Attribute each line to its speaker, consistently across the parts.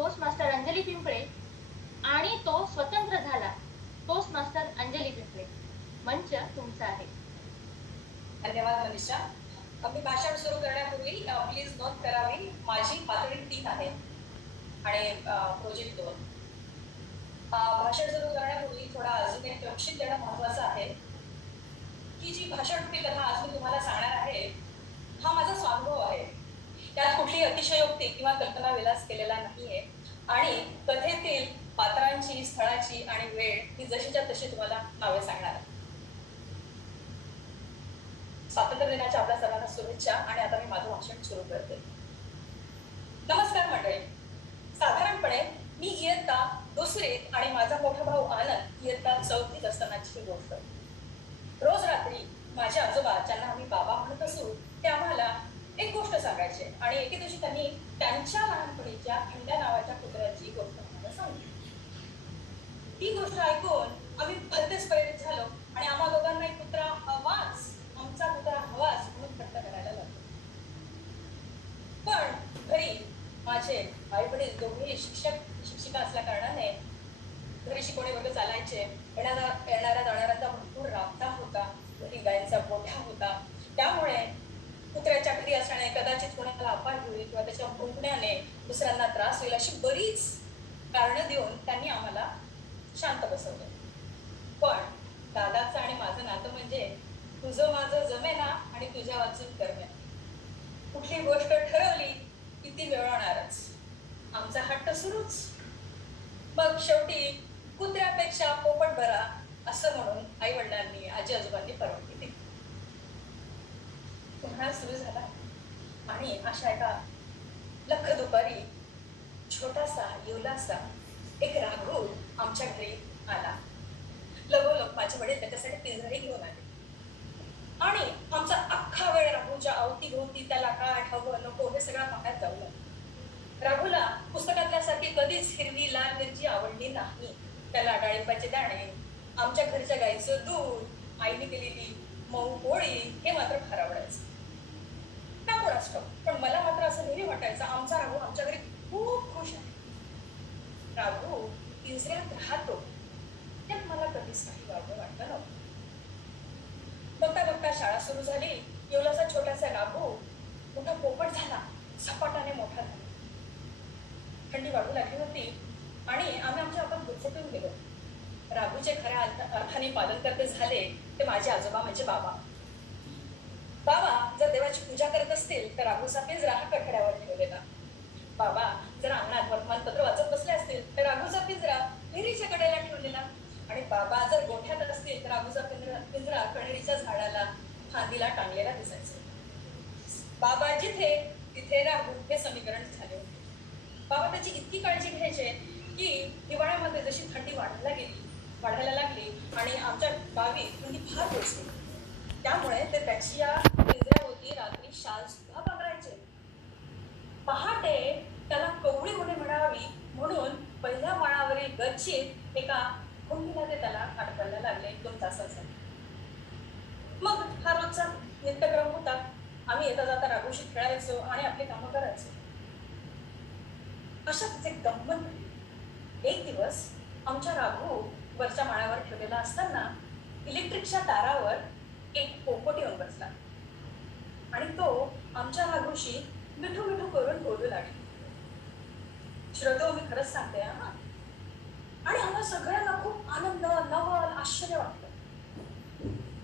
Speaker 1: तोच मास्टर अंजली पिंपळे आणि तो स्वतंत्र झाला. तोच मास्टर अंजली पिंपळे. मंच तुमचा आहे.
Speaker 2: धन्यवाद मनीषा मी भाषण सुरू करण्यापूर्वी प्लीज नोंद करावी माझी पातळी तीन आहे आणि प्रोजेक्ट दोन. भाषण सुरू करण्यापूर्वी थोडा अजून एक तपशील देणं महत्वाचं आहे की जी भाषण कथा आज मी तुम्हाला सांगणार आहे हा माझा स्वानुभव आहे. त्यात कुठली अतिशयोक्ती किंवा कल्पना विलास केलेला नाहीये. आणि कथेतील पात्रांची स्थळाची आणि वेळ ही जशीच्या तशी तुम्हाला नावे सांगणार आहे. स्वातंत्र्य दिनाच्या आपल्या सर्वांना शुभेच्छा आणि आता मी माझं भाषण सुरू करते. नमस्कार मंडळी साधारणपणे मी इयत्ता दुसरीत आणि माझा मोठा भाऊ आनंद इयत्ता चौथीत असतानाची ही गोष्ट रोज रात्री माझे आजोबा ज्यांना आम्ही बाबा म्हणत असू ते आम्हाला एक गोष्ट सांगायचे आणि एके दिवशी त्यांनी त्यांच्या लहानपणीच्या खंड्या नावाच्या कुत्र्याची गोष्ट आम्हाला सांगली ती गोष्ट ऐकून आम्ही भलतेच प्रेरित झालो आणि आम्हा दोघांना एक कुत्रा हवाच आमचा कुत्रा हवाच म्हणून खट्ट करायला लागलो. पण घरी माझे आई वडील दोघेही शिक्षक शिक्षिका असल्या कारणाने घरी शिकवणे वर्ग चालायचे. येणारा येणाऱ्या जाणाऱ्यांचा भरपूर राबता होता घरी गायींचा मोठा होता. त्यामुळे कुत्र्याच्या घरी असल्याने कदाचित कोणाला अपार होईल किंवा त्याच्या भुंकण्याने दुसऱ्यांना त्रास अशी बरीच कारणं देऊन त्यांनी आम्हाला शांत बसवलं. पण दादाचं आणि माझं नातं म्हणजे तुझं माझं जमेना आणि तुझ्या वाचून करमेना. कुठली गोष्ट ठरवली की ती मिळवणारच. आमचा हट्ट सुरूच. मग शेवटी कुत्र्यापेक्षा पोपट भरा असं म्हणून आई वडिलांनी आजी आजोबांनी परवानगी दिली. पुन्हा सुरू झाला. आणि अशा एका लख दुपारी छोटासा येवलासा एक राघू आमच्या घरी आला. लगोलग माझे वडील त्याच्यासाठी पिंजराही घेऊन आले. आणि आमचा अख्खा वेळ राघूच्या अवतीभोवती त्याला काय हवं नको हे सगळं पाहण्यात जाऊ राघूला पुस्तकातल्यासारखी कधीच हिरवी लाल मिरची आवडली नाही. त्याला डाळिंबाचे दाणे आमच्या घरच्या गाईचं दूध आईने केलेली मऊ पोळी हे मात्र फार आवडायचं. का कोणास ठाऊक. पण मला मात्र असं नेहमी वाटायचं आमचा राघू आमच्या घरी खूप खुश आहे राघू पिंजऱ्यात राहतो त्यात मला कधीच काही वावगं वाटलं नव्हतं. बघता बघता शाळा सुरू झाली येवलाचा छोटासा राघू मोठा पोपट झाला सपाटाने मोठा झाला. थंडी वाढू लागली होती आणि आम्ही आमच्या आपण गुरफटून गेलो. राघूचे खऱ्या अर्थाने पालन करते झाले ते माझे आजोबा म्हणजे बाबा. बाबा जर देवाची पूजा करत असतील तर राघूचा पेज राहा कठड्यावर ठेवलेला. बाबा जर अंगणात वर्तमानपत्र वाचत बसले असतील तर राघूचा पिंजरा विहिरीच्या कडेला ठेवलेला आणि बाबा जर गोठ्यात असतील तर राघूचा पिंजरा पिंजरा कणेरीच्या झाडाला फांदीला टांगलेला दिसायचा. बाबा जिथे तिथे राघू हे समीकरण झाले होते. बाबा त्याची इतकी काळजी घ्यायचे की हिवाळ्यामध्ये जशी थंडी वाढायला गेली वाढायला लागली आणि आमच्या गावी थंडी फार पोचली त्यामुळे ते त्याची या पिंजऱ्यावरती रात्री शाल सुद्धा पकडायचे पहाटे त्याला कवळी उडी मिळावी म्हणून पहिल्या माळावरील गच्चीत एका कुंडीला ते त्याला अडकायला लागले एक दोन तासासाठी. मग हा रोजचा नित्यक्रम होता. आम्ही येता जाता राघोशी खेळायचो आणि आपली कामं करायचो. अशाच एक गंमत एक दिवस आमच्या राघू वरच्या माळ्यावर ठेवलेला असताना इलेक्ट्रिकच्या तारावर एक पोपट येऊन बसला. आणि तो आमच्या राघूशी मिठू मिठू करून श्रद्धा मी खरंच सांगते हा. आणि आम्हाला सगळ्यांना खूप आनंद नवल आश्चर्य वाटलं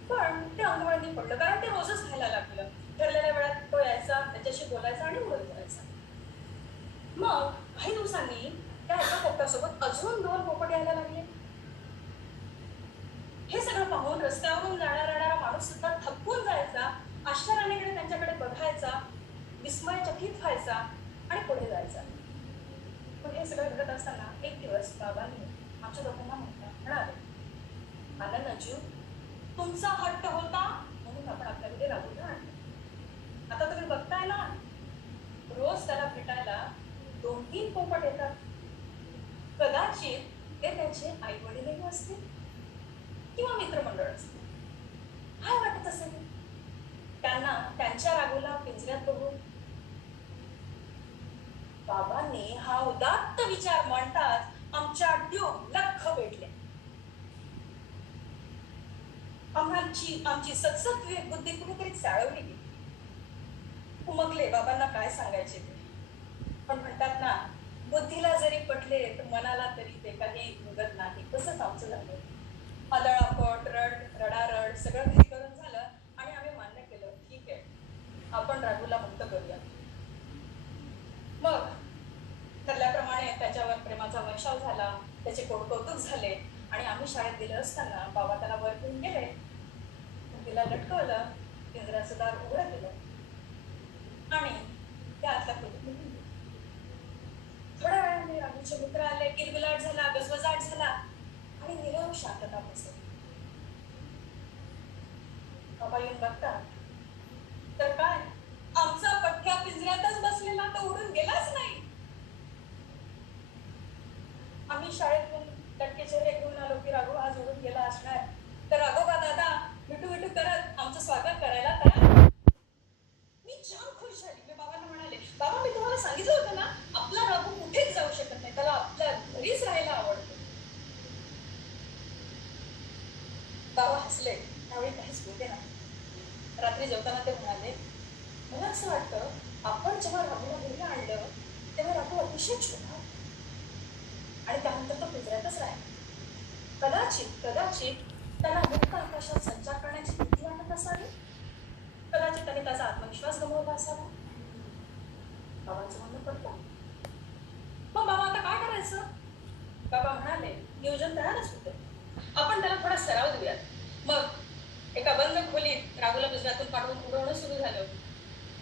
Speaker 2: पण ते अंगवळणी पडलं कारण ते रोजच खायला लागलं. ठरलेल्या वेळात तो यायचा त्याच्याशी बोलायचा आणि उडत जायचा मग काही दिवसांनी त्या एका पोपटासोबत अजून दोन पोपट यायला लागले. हे सगळं पाहून रस्त्यावरून जाणारा येणारा माणूस सुद्धा थकून जायचा आश्चर्यानेकडे त्यांच्याकडे बघायचा विस्मयचकित व्हायचा आणि पुढे जायचा. पण हे सगळं घडत असताना एक दिवस बाबांनी आमच्या दोघांना म्हटलं म्हणाले आनंद अजू तुमचा हट्ट होता म्हणून आपण आपल्याकडे राहून आणलं आता तुम्ही बघताय ना रोज त्याला भेटायला दोन तीन पोपट येतात. कदाचित ते त्याचे आई वडीलही असतील किंवा मित्रमंडळ असतील काय वाटत असेल त्यांना त्यांच्या रागूला पिंजऱ्यात बघून बाबांनी हा उदात्त विचार मांडताच आमच्या ट्यूब लख भेटले आम्हाची आमची सतसत बुद्धी कुठेतरी चाळवली गेली. उमगले बाबांना काय सांगायचे ते? पण म्हणतात ना बुद्धीला जरी पटले तर मनाला तरी ते काही मुदत नाही. तसंच आमचं झालं. आदळापट रड रडारड सगळं घरी करून झालं आणि आम्ही मान्य केलं ठीक आहे. आपण राघूला मुक्त करूया मग ठरल्याप्रमाणे माझा प्रेमाचा झाला त्याचे कौतुक झाले आणि आम्ही शाळेत गेलो असताना बाबा त्याला वर घेऊन गेले. तिला लटकवलं पिंजऱ्याचं दार उघडं केलं आणि त्या आतला खोलीत थोड्या वेळाने राघूचे मित्र आले किरबिलाट झाला गजबजाट झाला आणि निरव शांतता बसली बाबा येऊन बघतात तर काय आमचा पठ्या पिंजऱ्यातच बसलेला तो उडून गेलाच नाही आम्ही शाळेतून टक्के चेहरे घेऊन आलो की राघव आज उडून गेला असणार. तर राघोबा दादा मिठू मिठू करत आमचं स्वागत करायला तयार मी जाम खुश झाली. मी बाबांना म्हणाले बाबा मी तुम्हाला सांगितलं होतं ना आपला राघू कुठेच जाऊ शकत नाही. त्याला आपल्या घरीच राहायला आवडतो. बाबा हसले. त्यावेळी काहीच बोलते नाही. रात्री जेवताना ते म्हणाले मला असं वाटतं आपण जेव्हा राघूला घरी आणलं तेव्हा राघू अतिशय छोटा होता. आणि त्यानंतर तो कदाचित कदाचित त्याला मुक्त आकाशात संचार करण्याची भीती वाटत असावी? कदाचित त्याने त्याचा आत्मविश्वास गमावला असावा? बाबांचं म्हणणं पडतं मग बाबा आता काय करायचं? बाबा म्हणाले नियोजन तयारच होतं. आपण त्याला थोडा सराव देऊयात. मग एका बंद खोलीत राघूला पिंजऱ्यातून पाठवून उडवणं सुरू झालं.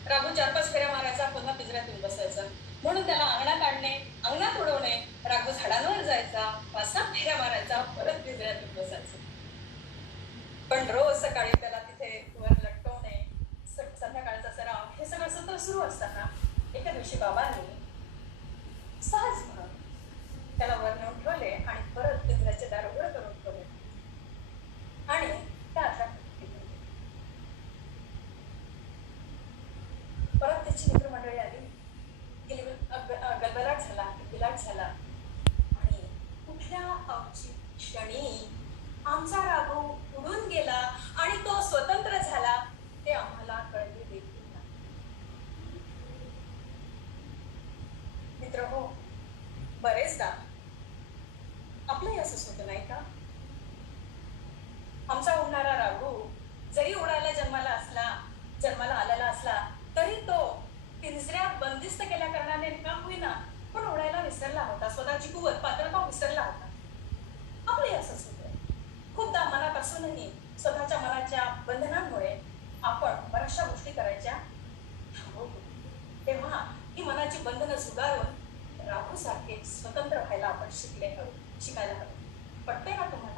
Speaker 2: राघू चार पाच फेऱ्या मारायचा पुन्हा पिंजऱ्यातून बसायचा. म्हणून त्याला अंगणात आणणे अंगणात उडवणे राघू झाडांवर जायचा पाच सहा फेऱ्या मारायचा परत पिंजऱ्यातून बसायचं. पण रोज सकाळी त्याला तिथे वर लटकवणे स- संध्याकाळचा सराव हे सगळं सतत सुरू असताना एका दिवशी बाबांनी सहज म्हणून त्याला वर नेऊन ठेवले आणि परत पिंजऱ्याचे दार उघड करून ठेवले. आणि त्या परत त्याची मित्रमंडळी आली. गलबलाट झाला बिलाट झाला. क्षणी आमचा राघव उडून गेला आणि तो स्वतंत्र झाला ते आम्हाला कळले देखील नाही. मित्र हो बरेचदा आपलंही असंच होत नाही का? आमचा उडणारा राघू जरी उडायला जन्माला असला जन्माला आलेला असला तरी तो पिंजऱ्यात बंदिस्त केल्या कारणाने का होईना पण उडायला विसरला होता. स्वतःची कुवत पात्रता विसरला होता आपलंही असंच होतं खूपदा मनात असूनही स्वतःच्या मनाच्या बंधनांमुळे आपण बऱ्याचशा गोष्टी करायच्या तेव्हा ही मनाची बंधनं सुधारून राहू सारखे स्वतंत्र व्हायला आपण शिकले हवे शिकायला हवे. पटते ना तुम्हाला?